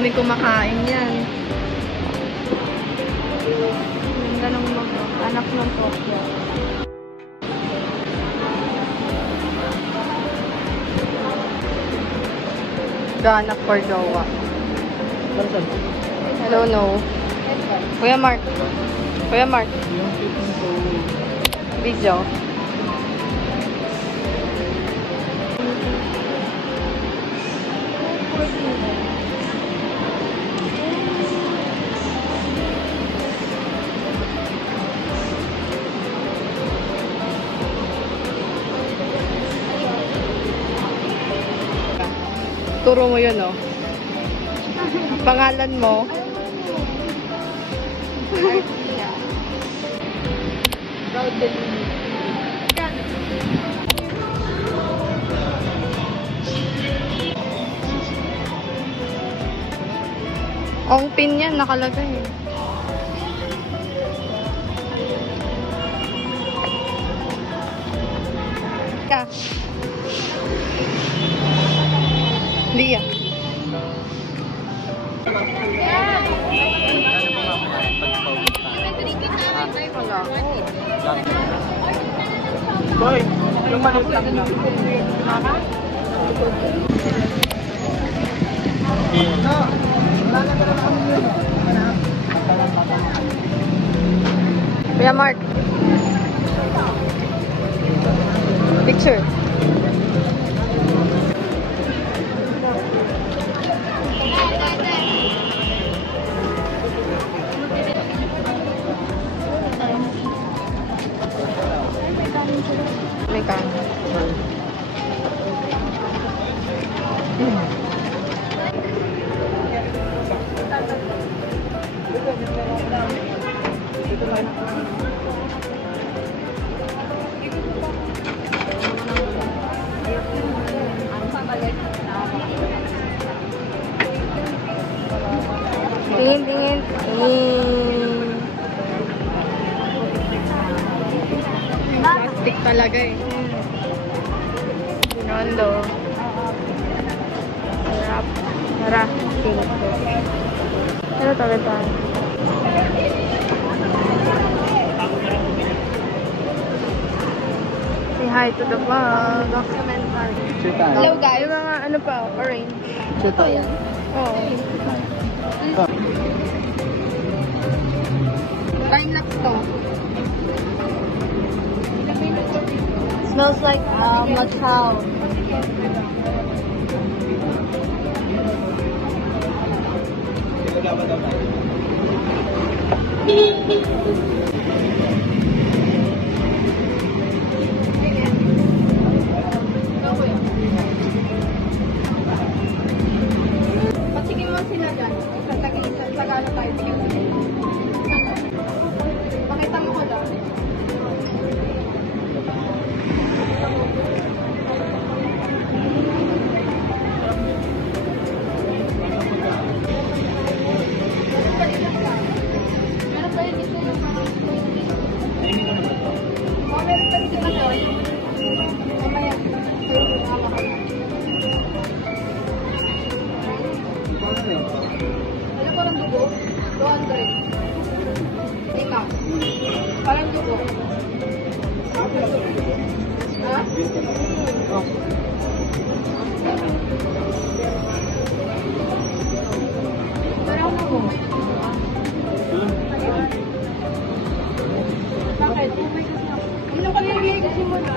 kami kumakain yan. Ganda ng mga anak ng Tokyo. Ganak for jowa. Hello, no. Kuya Mark. Kuya Mark. Video. Turo mo yun, oh. Pangalan mo. Ang pin yan, nakalagay. Yeah. Lia. Boy, yung manok lang na. Kuya Mark. Picture. May kanin. Tingin, tingin. Plastic talaga eh. Pinondo. Sarap. Sarap. Pero talaga. Say hi to the vlog. Documentary. Hello guys. Yung mga ano pa, orange. Ito yan. Oo. Time-lapse to. Smells like Macau. Patingin mo sila dyan. Isang tagano tayo. Tingin mo. Pakita mo ko daw. Ano parang dugo? 200. Ikaw. Parang dugo. Ha? Parang dugo. Bakit? Ano ka nilagay kasi mo na?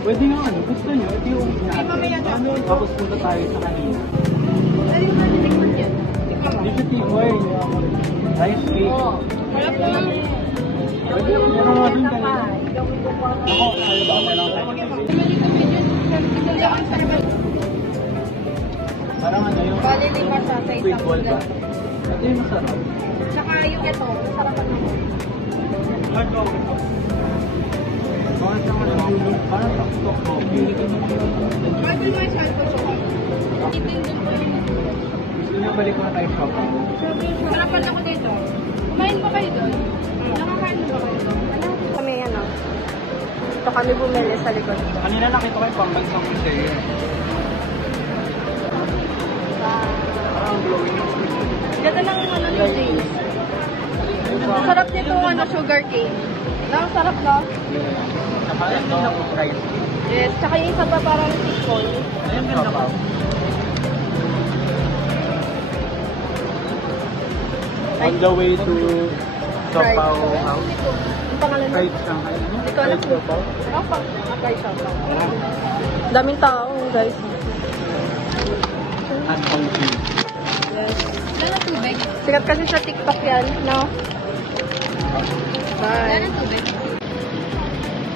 Pwede nga ano, gusto nyo, ito yung ano, tapos punta tayo sa kanina. Ano yung natitikman yan? Tikman mo. Dito tikoy, rice cake. Harap naman. Pwede naman meron nga dun kanina. Ako, kaya ba ako lang tayo? Parang ano yung Bali, lima sa quick ball ba? Ito yung masarap. Tsaka yung ito, sarapan ako. Bakit naman nagulog? Parang taktok coffee. Pwede mo yung salto ko. Itin din po yun. Gusto niyo balik mo na tayo shop? Sarapan ako dito. Kumain ba kayo doon? Nakakain na ba kayo doon? Kami yan o. Ito kami bumili sa likod. Kanina nakita ko yung pangbansang museo. Parang glowing yung museo. Ganda ng ano ni James. Sarap nito ano, sugar cane. Ang sarap no? Saka ito yung rice. Yes, tsaka yung isa pa parang fishball. Ayun, ganda pa. On the way to Sapaw House. Ang pangalan na? Fried Shanghai. Ikaw na Fried po. Sapaw. Fried Sapaw. Daming tao, guys. And coffee. Yes. Wala na tubig. Sikat kasi sa TikTok yan, no? Bye. Wala na tubig.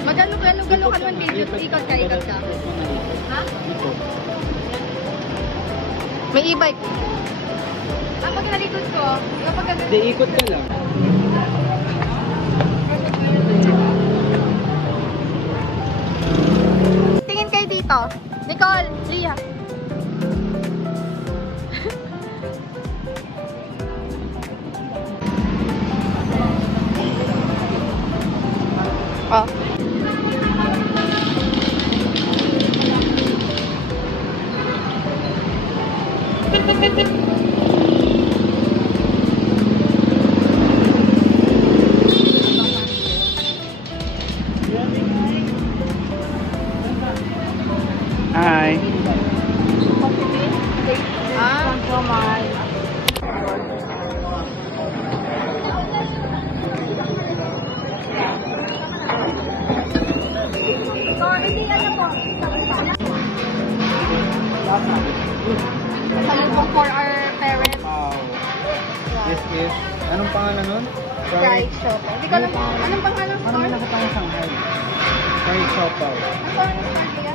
Magano-gano ka naman kayo. Ikot ka. Ha? May e-bike. Pag nalikod ko, kapag gano'n. Hindi, ikot ka lang. Tingin kayo dito. Nicole, Lia. Oh. Hi. Salubong for our parents. Wow. This is, anong pangalan nun? Fried shop. Hindi ko alam anong pangalan ng Parang store? nakatang Shanghai. Fried Sapaw. Ang pangalan ng store niya?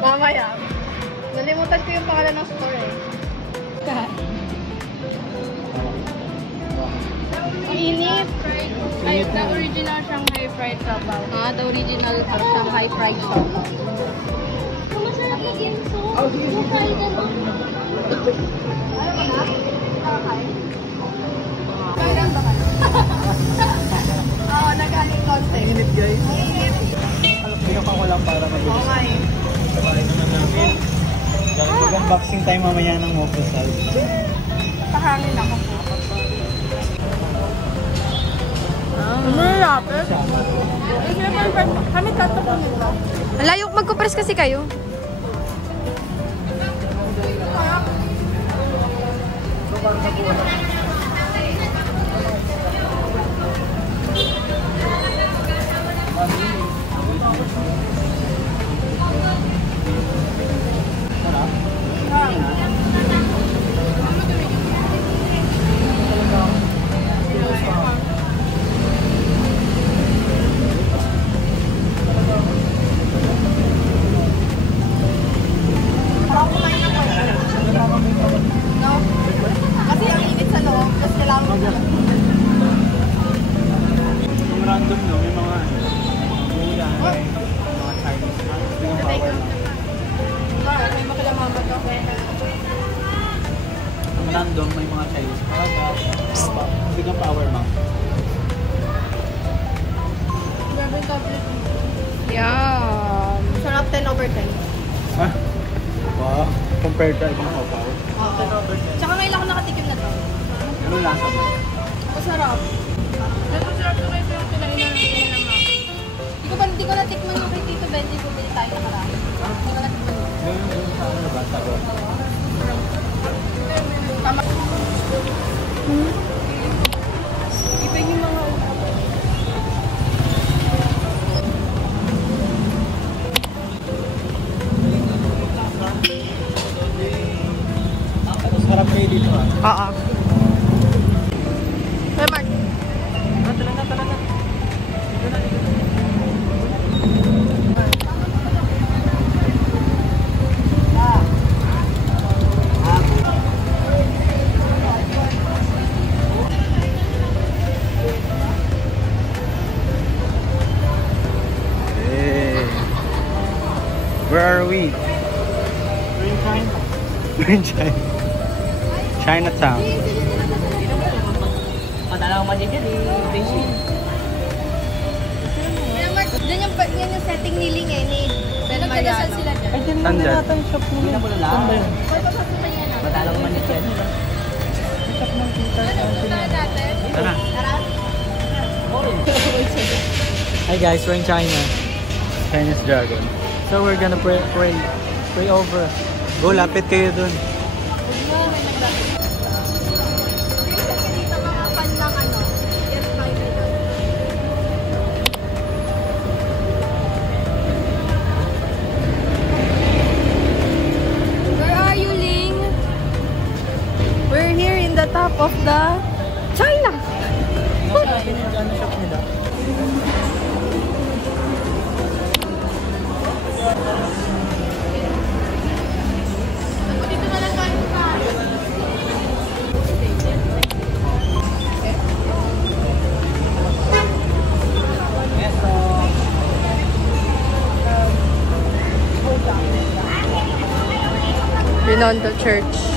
Mamaya. Nalimutan ko yung pangalan ng store eh. Ang init. Ay, the original Shanghai fried sabaw. Ah, the original Shanghai fried sabaw. Masarap na ginso. Bukay ka no? Ano ka na? Kakay? Kailan ba kayo? Oo, nagaling konti. Init guys. Pinaka ko lang para mabilis. Oo nga eh. Sabay naman namin. Mag-unboxing tayo mamaya ng Mopusal. Pahangin ako po. Malapit. Kami tatapunin ba? Malayo, magkupress kasi kayo. Kasi ang init sa loob, kasi kailangan mo Yung random no, may mga buya, may mga Chinese. Bigyan power lang. may makilamama to. Yung random, may mga Chinese. Bigyan power lang. Grabe tablet. Yum. Sarap 10 over 10. Ah? Wow. Compared to ibang Sapaw. Oo. Tsaka ngayon ako nakatikim na to. Anong lasa mo? Masarap. Masarap to kayo yung kinain na naman. Hindi ko natikman yung kay Tito Benji kung bili tayo nakaraan. Hindi ko natikman yun. Yung sa ano ba? Sa road? Tama. Iba yung mga Sarap kayo dito ah. Oo. Hey, Mark. Tala na. Dito na. are we? We're in China. We're in China. Chinatown. Madala ko magigil eh. Diyan yung setting ni Ling eh, ni Ben Mariano. Sila dyan? Ay, dyan Saan lang dyan? natin yung shop nila. Saan ba yun? Madala ko magigil. Shop ng kita. Tara. Hi guys, we're in China. Chinese dragon. So we're gonna pray over. Go, lapit kayo dun. Where are you, Ling? We're here in the top of the China. Nasa yung shop nila. Dito na lang tayo pa. Binondo Church.